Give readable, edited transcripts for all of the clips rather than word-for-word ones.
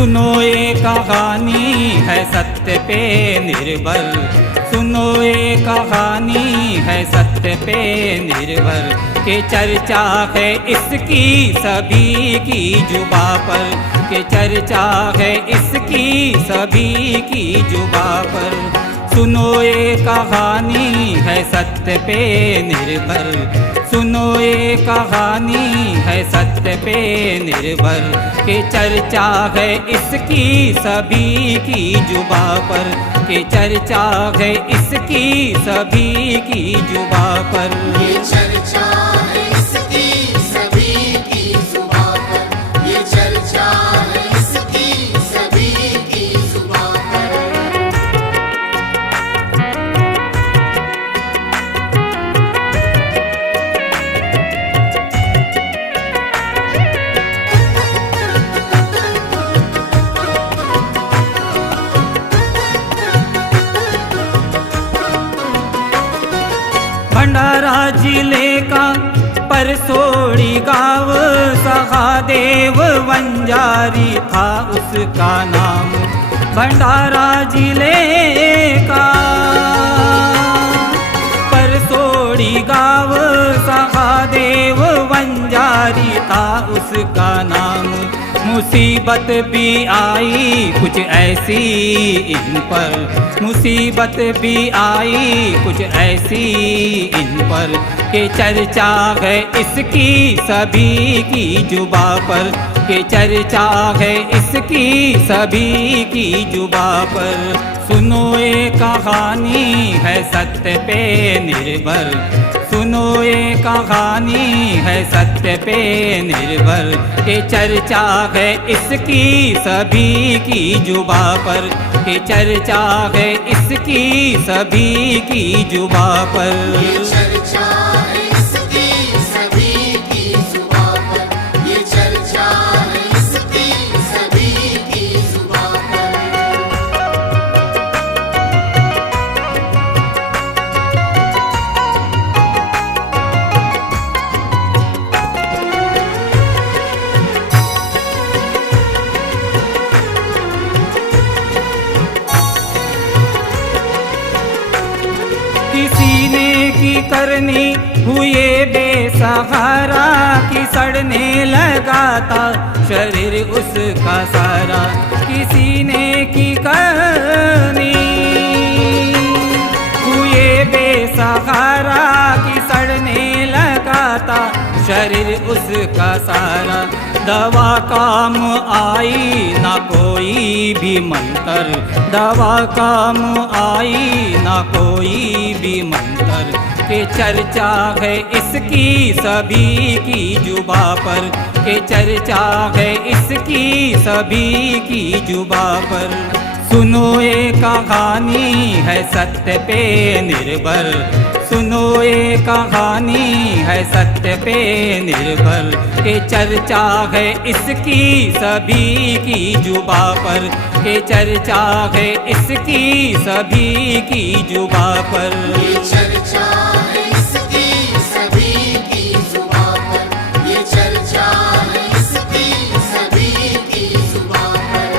सुनो ये कहानी है सत्य पे निर्भर, सुनो ये कहानी है सत्य पे निर्भर, के चर्चा है इसकी सभी की जुबा पर, के चर्चा है इसकी सभी की जुबा पर। सुनो ये कहानी है सत्य पे निर्भर, सुनो ये कहानी है सत्य पे निर्भर, के चर्चा है इसकी सभी की जुबा पर, के चर्चा है इसकी सभी की जुबा पर। ये चर्चा है इसकी सभी की जुबा पर, ये चर्चा है इसकी सभी की जुबा पर। भंडारा जिले का परसोड़ी गाँव, सहादेव वंजारी था उसका नाम। भंडारा जिले का परसोड़ी गाँव, सहादेव वंजारी था उसका नाम। मुसीबत भी आई कुछ ऐसी इन पर, मुसीबत भी आई कुछ ऐसी इन पर, के चर्चा है इसकी सभी की जुबा पर, के चर्चा है इसकी सभी की जुबा पर। सुनो ये कहानी है सत्य पे निर्भर, सुनो ये कहानी है सत्य पे निर्भर, के चर्चा है इसकी सभी की जुबा पर, के चर्चा है इसकी सभी की जुबा पर। ये चर्चा है इसकी सभी की जुबा पर, ये चर्चा है इसकी सभी की जुबा पर। किसी ने की करनी हुए बेसहारा, कि सड़ने लगा था शरीर उसका सारा। किसी ने की करनी हुए बेसहारा, कि सड़ने लगा था शरीर उसका सारा। दवा काम आई ना कोई भी मंत्र, दवा काम आई ना कोई भी मंत्र, के चर्चा है इसकी सभी की जुबा पर, के चर्चा है इसकी सभी की जुबा पर। सुनो ये कहानी है सत्य पे निर्भर, सुनो ये कहानी है सत्य पे निर्भर, के चर्चा है इसकी सभी की जुबा पर, के चर्चा है इसकी सभी की जुबा पर। ये चर्चा है इसकी सभी की जुबा पर, ये चर्चा है इसकी सभी की जुबा पर।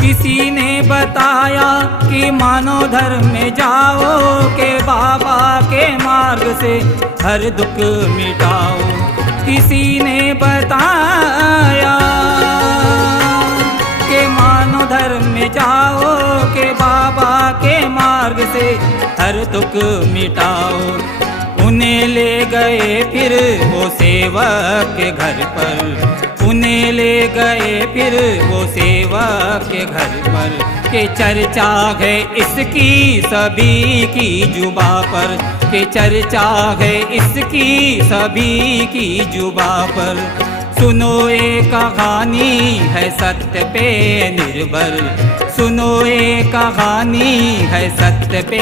किसी ने बताया कि मानो धर्म में जाओ, के बाबा के मार्ग से हर दुख मिटाओ। किसी ने बताया कि मानो धर्म में जाओ, के बाबा के मार्ग से हर दुख मिटाओ। उन्हें ले गए फिर वो सेवक के घर पर, उन्हें ले गए फिर वो सेवक के घर पर, के चर्चा है इसकी सभी की जुबा पर, के चर्चा है इसकी सभी की जुबा पर। सुनो ये कहानी है सत्य पे निर्भर, सुनो ये कहानी है सत्य पे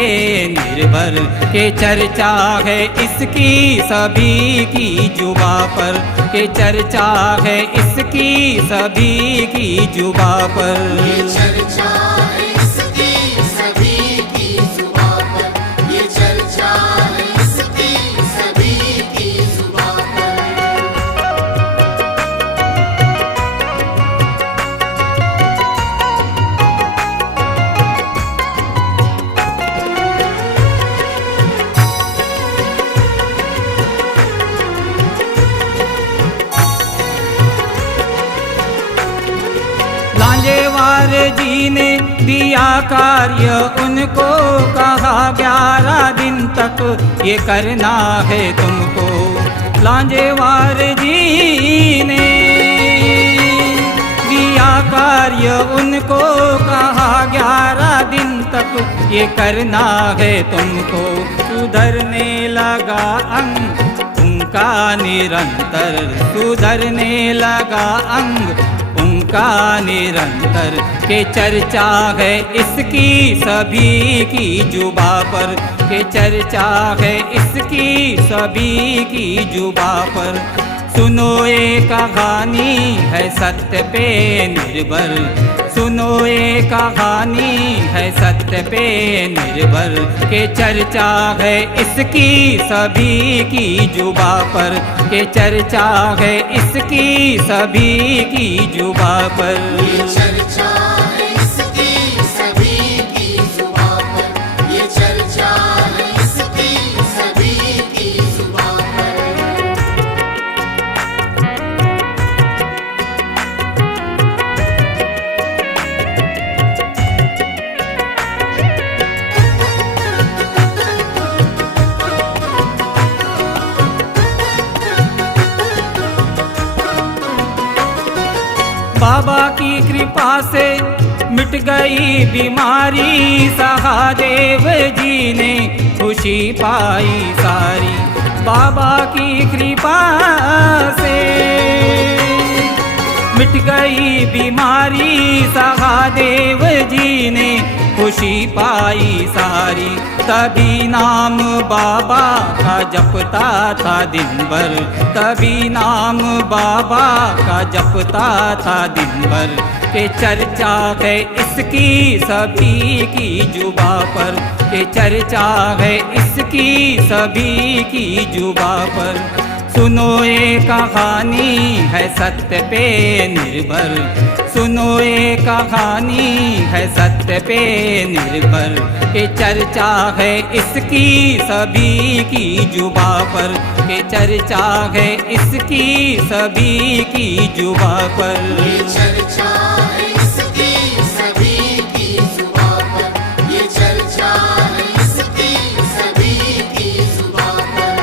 निर्भर के चर्चा है इसकी सभी की जुबा पर, के चर्चा है इसकी सभी की जुबा पर। ये चर्चा है इसकी सभी की जुबां पर, ये चर्चा है इसकी सभी की जुबां पर। लांजेवार जी ने दिया कार्य उनको, कहा 11 दिन तक ये करना है तुमको। लांजेवार जी ने दिया कार्य उनको, कहा 11 दिन तक ये करना है तुमको। सुधरने लगा अंग उनका निरंतर, सुधरने लगा अंग उनका निरंतर, के चर्चा है इसकी सभी की जुबा पर, के चर्चा है इसकी सभी की जुबा पर। सुनो ये कहानी है सत्य पे निर्भर, सुनो ये कहानी है सत्य पे निर्भर, के चर्चा है इसकी सभी की जुबा पर, के चर्चा है इसकी सभी की जुबा पर। ये चर्चा है इसकी सभी की जुबां पर, ये चर्चा है इसकी सभी की जुबां पर। बाबा की कृपा से मिट गई बीमारी, सहादेव जी ने खुशी पाई सारी। बाबा की कृपा से मिट गई बीमारी, सहादेव जी ने खुशी पाई सारी। तभी नाम बाबा का जपता था दिन भर, तभी नाम बाबा का जपता था दिन भर, के चर्चा है इसकी सभी की जुबा पर, के चर्चा है इसकी सभी की जुबा पर। सुनो ये कहानी है सत्य पे निर्भर, सुनो ये कहानी है सत्य पे निर्भर, के चर्चा है इसकी सभी की जुबा पर, के चर्चा है इसकी सभी की जुबा पर। ये चर्चा है इसकी सभी की जुबां पर, ये चर्चा है इसकी सभी की जुबां पर।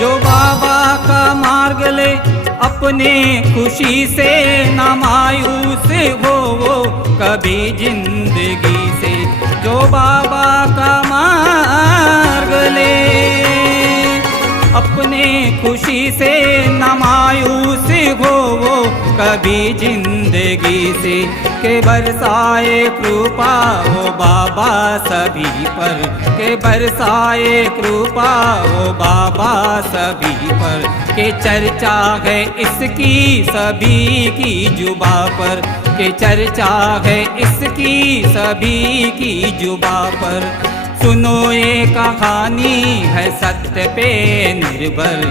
जो बाबा का मार्ग ले अपने खुशी से, ना मायूस हो वो कभी जिंदगी से। जो बाबा का मार्ग ले अपने खुशी से, ना मायूस हो वो कभी जिंदगी से, के बरसाए कृपा वो बाबा सभी पर, के बरसाए कृपा वो बाबा सभी पर, के चर्चा है इसकी सभी की जुबा पर, के चर्चा है इसकी सभी की जुबा पर। सुनो ये कहानी है सत्य पे निर्भर,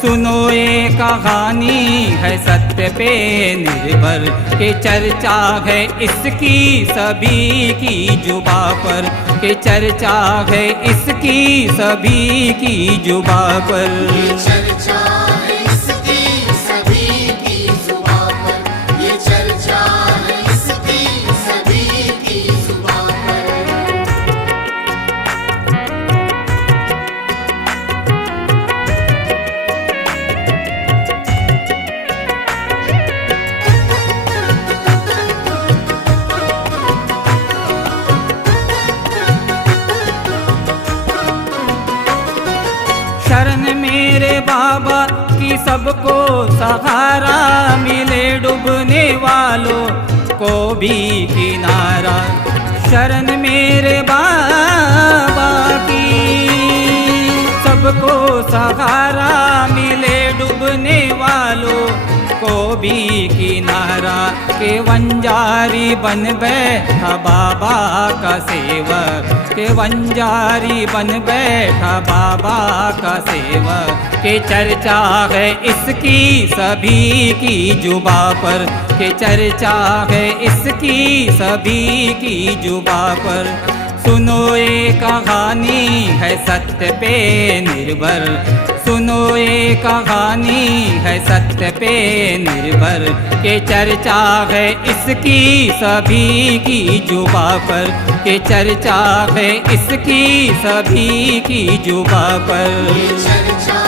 सुनो ये कहानी है सत्य पे निर्भर, के चर्चा है इसकी सभी की जुबा पर, के चर्चा है इसकी सभी की जुबा पर। ये चर्चा है इसकी सभी की जुबां पर, ये चर्चा है इसकी सभी की जुबां पर। मेरे बाबा की सबको सहारा मिले, डूबने वालों को भी किनारा। शरण मेरे बाबा की सबको सहारा मिले, डूबने वालों को भी किनारा। के वंजारी बन बैठा बाबा का सेवक, के वंजारी बन बैठा बाबा का सेवक। के चर्चा है इसकी सभी की जुबा पर, के चर्चा है इसकी सभी की जुबा पर। सुनो ये कहानी है सत्य पे निर्भर, सुनो ये कहानी है सत्य पे निर्भर। के चर्चा है इसकी सभी की जुबा पर, के चर्चा है इसकी सभी की जुबा पर। ये चर्चा